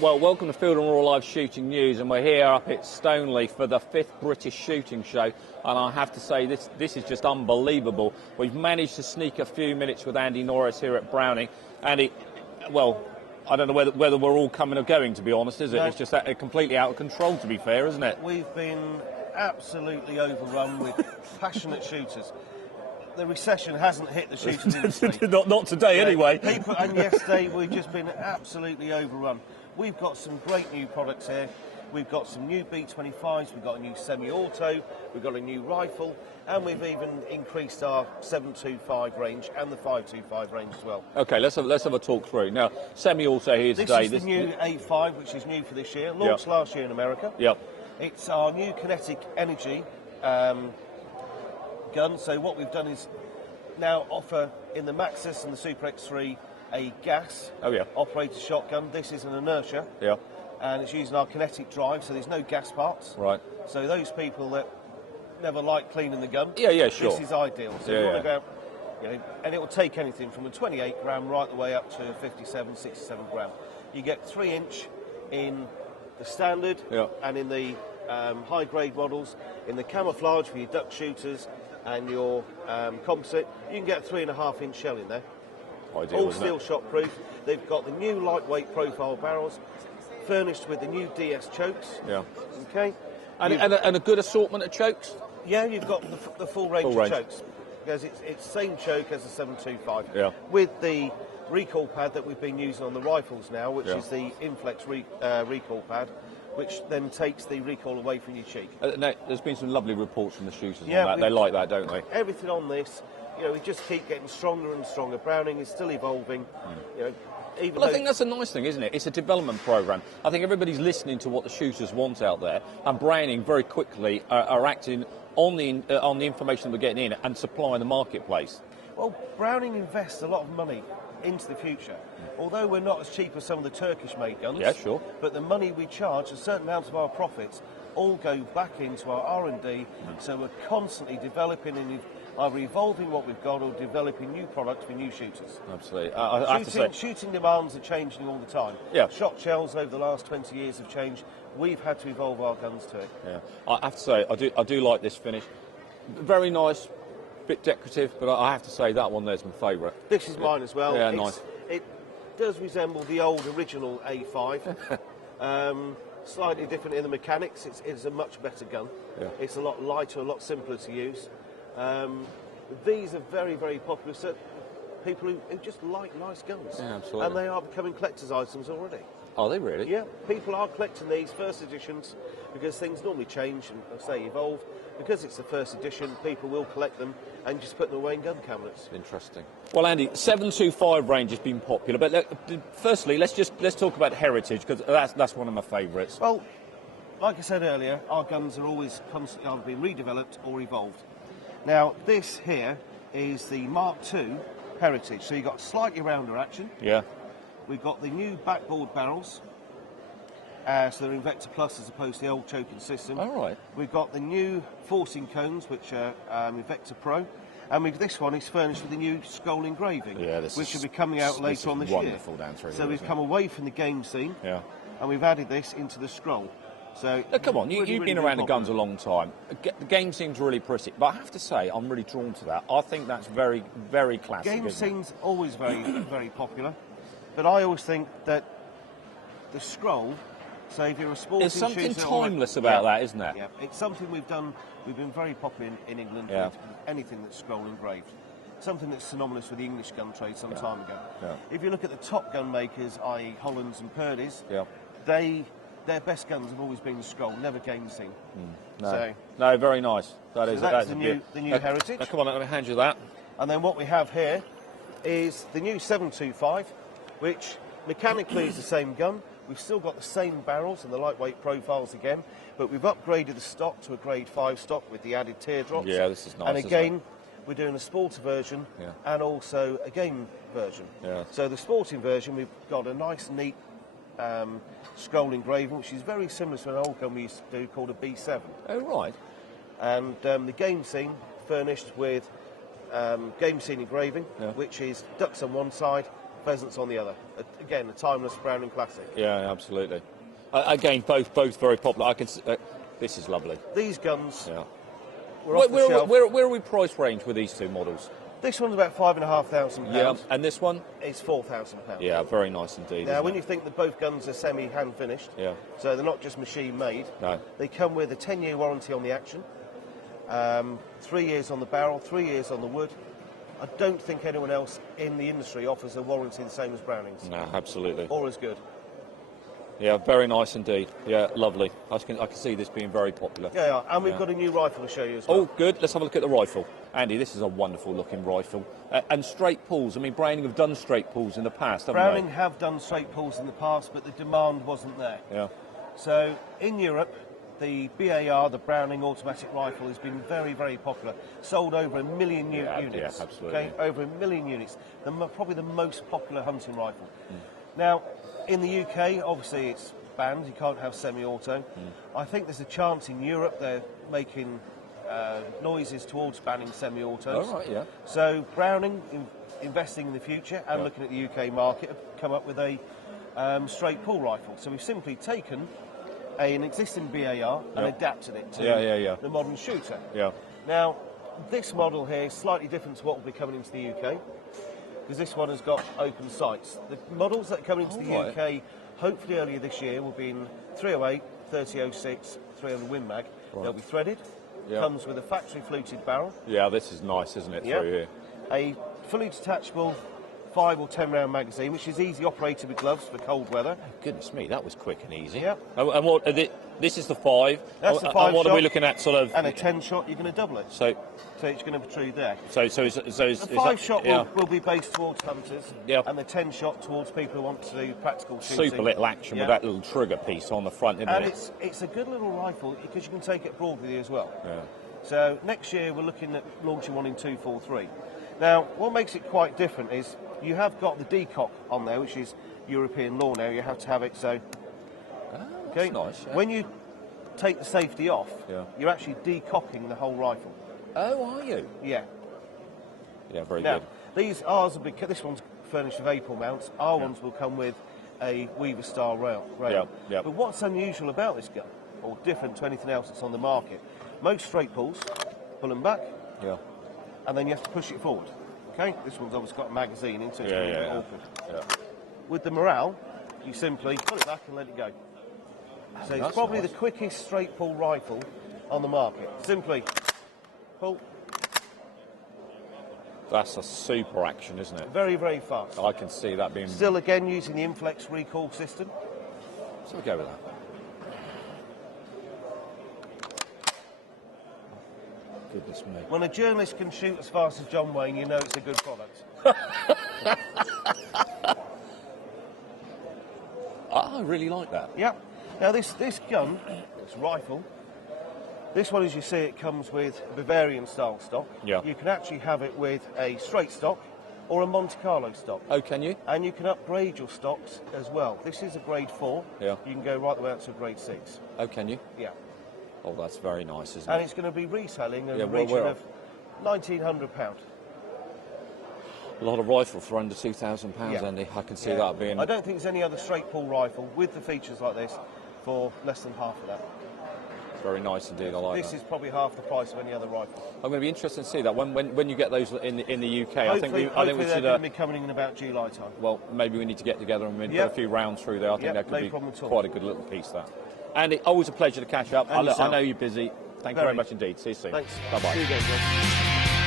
Well, welcome to Field and Raw Live Shooting News, and we're here up at Stoneleigh for the 5th British Shooting Show, and I have to say this is just unbelievable. We've managed to sneak a few minutes with Andy Norris here at Browning, and well, I don't know whether we're all coming or going, to be honest, is it? No. It's just completely out of control, to be fair, isn't it? We've been absolutely overrun with passionate shooters. The recession hasn't hit the shooting industry. not today, anyway. And yesterday we've just been absolutely overrun. We've got some great new products here. We've got some new B25s, we've got a new semi-auto, we've got a new rifle, and we've even increased our 725 range and the 525 range as well. Okay, let's have a talk through. Now, semi-auto here today. This is the new A5, which is new for this year, launched last year in America. Yep. It's our new kinetic energy gun. So what we've done is now offer in the Maxus and the Super X3 a gas operated shotgun. This is an Inertia, and it's using our kinetic drive, so there's no gas parts. Right. So those people that never like cleaning the gun, sure, this is ideal. So you want to go, and it will take anything from a 28 gram right the way up to 57, 67 gram. You get 3-inch in the standard and in the high grade models. In the camouflage for your duck shooters and your composite, you can get a 3.5-inch shell in there. Ideal, all steel shot proof. They've got the new lightweight profile barrels, furnished with the new DS chokes. Yeah. Okay. And a good assortment of chokes. Yeah, you've got the full range of chokes, because it's same choke as the 725. Yeah. With the recoil pad that we've been using on the rifles now, which is the Inflex recoil pad, which then takes the recoil away from your cheek. Now, there's been some lovely reports from the shooters on that. They like that, don't they? Everything on this, we just keep getting stronger and stronger. Browning is still evolving. Well, I think that's a nice thing, isn't it? It's a development program. I think everybody's listening to what the shooters want out there, and Browning very quickly are acting on the information we're getting in and supplying the marketplace. Well, Browning invests a lot of money into the future. Although we're not as cheap as some of the Turkish-made guns, but the money we charge, a certain amount of our profits, all go back into our R&D, so we're constantly developing and either evolving what we've got or developing new products for new shooters. Absolutely. Shooting demands are changing all the time. Yeah. Shot shells over the last 20 years have changed. We've had to evolve our guns to it. Yeah. I have to say, I do like this finish. Very nice, bit decorative, but I have to say that one there's my favourite. This is mine as well. Yeah, nice. It does resemble the old original A5. Slightly different in the mechanics. It's a much better gun. Yeah. It's a lot lighter, a lot simpler to use. These are very, very popular. So people who just like nice guns. Yeah, absolutely. And they are becoming collector's items already. Are they really? Yeah, people are collecting these first editions because things normally change and, evolve. Because it's the first edition, people will collect them and just put them away in gun cabinets. Interesting. Well, Andy, 725 range has been popular, but firstly, let's talk about heritage, because that's one of my favourites. Well, like I said earlier, our guns are always constantly either being redeveloped or evolved. Now, this here is the Mark II Heritage, so you've got slightly rounder action. Yeah. We've got the new backboard barrels, so they're Invector Plus as opposed to the old choking system. All right. We've got the new forcing cones, which are Invector Pro, and this one is furnished with the new scroll engraving, which will be coming out later on this year. Down through so we've come away from the game scene, and we've added this into the scroll. So come on, you've been around the guns a long time. The game seems really pretty, but I have to say I'm really drawn to that. I think that's very, very classic. Game scene's always very, very popular, but I always think that the scroll. So if you're a sporting there's something shooter timeless about that, isn't there? Yeah, it's something we've done. We've been very popular in England with anything that's scroll engraved. Something that's synonymous with the English gun trade some time ago. Yeah. If you look at the top gun makers, i.e. Hollands and Purdy's, their best guns have always been scroll, never game scene. No, very nice. That's the new heritage. Come on, I'm going to hand you that. And then what we have here is the new 725, which mechanically is the same gun. We've still got the same barrels and the lightweight profiles again, but we've upgraded the stock to a grade 5 stock with the added teardrops. Yeah, this is nice. And again, we're doing a sporter version and also a game version. Yeah. So the sporting version, we've got a nice, neat scroll engraving, which is very similar to an old gun we used to do called a B7. Oh, right. And the game scene furnished with game scene engraving, which is ducks on one side, pheasants on the other. Again, a timeless Browning classic. Yeah, absolutely. Again, both very popular. I can. This is lovely. These guns. Yeah. Where are we price range with these two models? This one's about £5,500. Yeah, and this one? It's £4,000. Yeah, very nice indeed. Now, when you think that both guns are semi-hand finished, yeah, so they're not just machine made. No. They come with a 10-year warranty on the action, 3 years on the barrel, 3 years on the wood. I don't think anyone else in the industry offers a warranty the same as Browning's. No, absolutely. Or as good. Yeah, very nice indeed. Yeah, lovely. I can see this being very popular. Yeah, and we've got a new rifle to show you as well. Oh, good. Let's have a look at the rifle. Andy, this is a wonderful looking rifle. And straight pulls. I mean, Browning have done straight pulls in the past, haven't Browning they? have done straight pulls in the past, but the demand wasn't there. Yeah. So, in Europe, the BAR, the Browning automatic rifle, has been very, very popular. Sold over 1 million units. Yeah, absolutely. Okay, over 1 million units. Probably the most popular hunting rifle. Now, in the UK, obviously it's banned. You can't have semi-auto. I think there's a chance in Europe they're making noises towards banning semi-autos. Oh, right, yeah. So Browning, investing in the future and looking at the UK market, have come up with a straight pull rifle. So we've simply taken an existing BAR and adapted it to the modern shooter. Yeah. Now, this model here is slightly different to what will be coming into the UK, because this one has got open sights. The models that are coming into the UK, hopefully earlier this year, will be in 308, 3006, 300 Win Mag. Right. They'll be threaded. Yeah. Comes with a factory fluted barrel. Yeah, this is nice, isn't it? Yeah. Through here. A fully detachable 5 or 10 round magazine, which is easy operated with gloves for cold weather. Oh, goodness me, that was quick and easy. Yeah. And what? This is the 5. That's the 5 And what shot, are we looking at? Sort of. And a 10 shot, you're going to double it. So it's going to protrude there. The 5 shot will be based towards hunters, and the 10 shot towards people who want to do practical shooting. Super little action with that little trigger piece on the front, isn't it? And it's a good little rifle because you can take it abroad with you as well. Yeah. So next year we're looking at launching one in 243. Now, what makes it quite different is you have got the decock on there, which is European law now. You have to have it so. That's nice. Yeah. When you take the safety off, you're actually decocking the whole rifle. Oh, are you? Yeah. Yeah, very now, good. Ours will be. This one's furnished with April mounts. Our ones will come with a Weaver style rail. Yeah. But what's unusual about this gun, or different to anything else that's on the market, most straight pulls, pull them back, and then you have to push it forward. Okay, this one's obviously got a magazine in, so it's going to be awkward. Yeah. With the Morale, you simply pull it back and let it go. So it's probably the quickest straight pull rifle on the market. Simply pull. That's a super action, isn't it? Very, very fast. I can see that being. Still, again, using the Inflex recoil system. So we'll go with that. Goodness me. When a journalist can shoot as fast as John Wayne, you know it's a good product. I really like that. Yeah. Now this gun, this rifle, this one, as you see, it comes with Bavarian style stock. Yeah. You can actually have it with a straight stock or a Monte Carlo stock. Oh, can you? And you can upgrade your stocks as well. This is a grade 4. Yeah. You can go right the way up to a grade 6. Oh, can you? Yeah. Oh, that's very nice, isn't And it? it's going to be retailing in Yeah, the region well. of £1,900. A lot of rifle for under £2,000, Andy. I can see that being. I don't think there's any other straight pull rifle with the features like this for less than half of that. Very nice indeed. I like This that. is probably half the price of any other rifle. I'm going to be interested to see that when you get those in the UK. I think we they're should. going to be coming in about July time. Well, maybe we need to get together and put a few rounds through there. I think that could be quite a good little piece. That. Andy, always a pleasure to catch up. I know you're busy. Thank you very much indeed. See you soon. Thanks. Bye bye. See you again, Jeff.